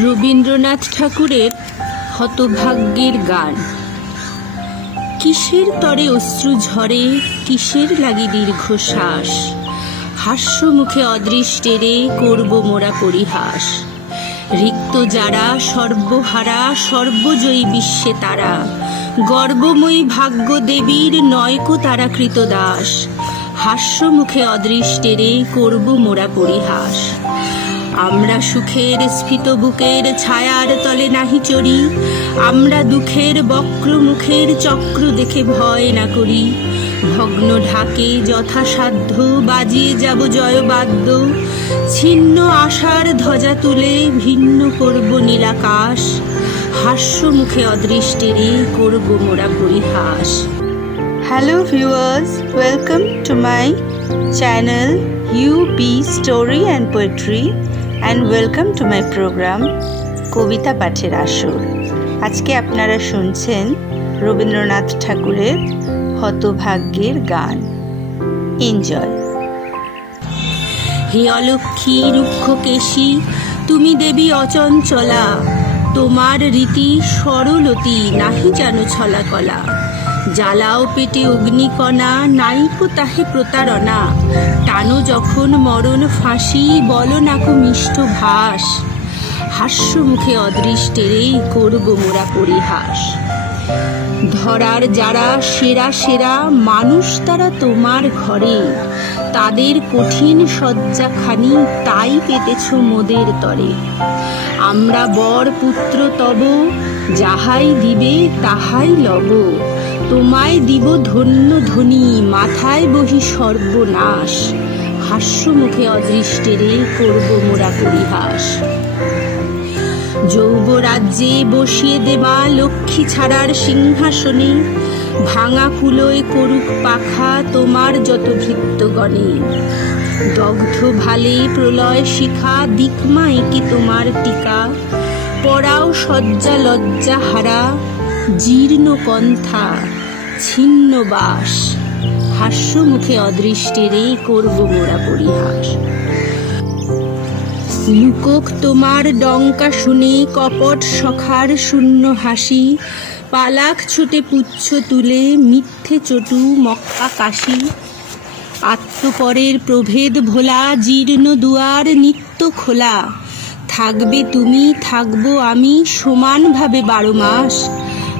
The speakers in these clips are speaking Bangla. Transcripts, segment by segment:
রবীন্দ্রনাথ ঠাকুরের হতভাগ্যের গান। কিসের তরে অশ্রু ঝরে, কিসের লাগি দীর্ঘশ্বাস, হাস্য মুখে অদৃষ্টেরে করব মোরা পরিহাস। রিক্ত যারা সর্বহারা, সর্বজয়ী বিশ্বে তারা, গর্বময়ী ভাগ্য দেবীর নয়কো তারা কৃতদাস। হাস্য মুখে অদৃষ্টেরে করব মোরা পরিহাস। আমরা সুখের স্ফীত বুকের ছায়ার তলে নাহি চড়ি, আমরা দুঃখের বক্র মুখের চক্র দেখে ভয় না করি। ভগ্ন ঢাকে যথাসাধ্য বাজিয়ে যাব জয়বাদ্য, ছিন্ন আশার ধ্বজা তুলে ভিন্ন করব নীলাকাশ। হাস্য মুখে অদৃষ্টেরে করব মোরা পরিহাস। Hello viewers, welcome to my channel UP Story and Poetry and welcome to my program কবিতা পাঠের আসর। আজকে আপনারা শুনছেন রবীন্দ্রনাথ ঠাকুরের হতভাগ্যের গান। এনজয়। হে অলক্ষী রুক্ষকেশী, তুমি দেবী অচঞ্চলা, তোমার রীতি সরলতি নাহি জানো ছলা কলা। জ্বালাও পেটে অগ্নিকণা, নাইকো তাহে প্রতারণা, টানো যখন মরণ ফাঁসি, বলো নাকো মিষ্ট ভাস। হাস্য মুখে অদৃষ্টেরে করব মোরা পরিহাস। ধরার যারা সেরা সেরা মানুষ তারা তোমার ঘরে, তাদের কঠিন শয্যাখানি তাই পেতেছ মোদের তরে। আমরা বর পুত্র তব, যাহাই দিবে তাহাই লব, তোমায় দিব ধন্য ধনী, মাথায় বহি সর্বনাশ। হাস্য মুখে অদৃষ্টেরে করব মোরা পরিহাস। যৌবরাজ্যে বসিয়ে দেবা লক্ষ্মী ছাড়ার সিংহাসনে, ভাঙা কুলোয় করুক পাখা তোমার যত ভৃত্যগণে। দগ্ধ ভালে প্রলয় শিখা, দিকমা একে তোমার টিকা, পড়াও শয্যা লজ্জা হারা, জীর্ণ কন্থা ছিন্ন বাস। হাস্য মুখে অদৃষ্টেরে করব মোরা পরিহাস। লুকোক তোমার ডঙ্কা শুনে কপট সখার শূন্য হাসি, পালাক ছোটে পুচ্ছ তুলে মিথ্যে চটু মক্কা কাশি। আত্মপরের প্রভেদ ভোলা, জীর্ণ দুয়ার নিত্য খোলা, থাকবে তুমি থাকবো আমি সমানভাবে 12 মাস।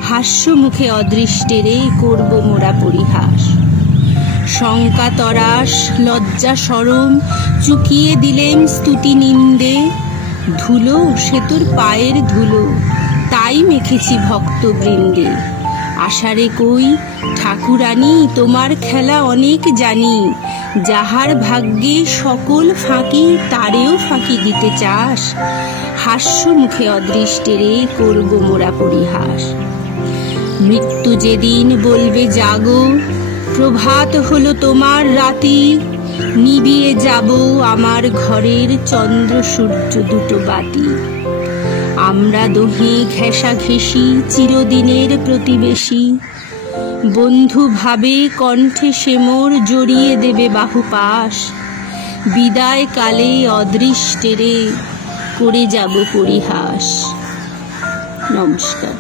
হাস্য মুখে অদৃষ্টেরে করব মোরা পরিহাস। শঙ্কা তরাস লজ্জা শরম চুকিয়ে দিলেম স্তুতি নিন্দে, ধুলো সে তোর পায়ের ধুলো তাই মেখেছি ভক্ত বৃন্দে। আষাঢ়ে কই ঠাকুরানী তোমার খেলা অনেক জানি, যাহার ভাগ্যে সকল ফাঁকি তারেও ফাঁকি দিতে চাস। হাস্য মুখে অদৃষ্টেরে করব মোরা পরিহাস। মৃত্যু যেদিন বলবে জাগো, প্রভাত হলো তোমার রাতি, নিবিয়ে যাব আমার ঘরের চন্দ্র সূর্য দুটো বাতি। আমরা দোহে ঘেঁষা ঘেঁষি চিরদিনের প্রতিবেশী, বন্ধু ভাবে কণ্ঠে সে মোর জড়িয়ে দেবে বাহু পাশ। বিদায় কালে অদৃষ্টেরে করে যাব পরিহাস। নমস্কার।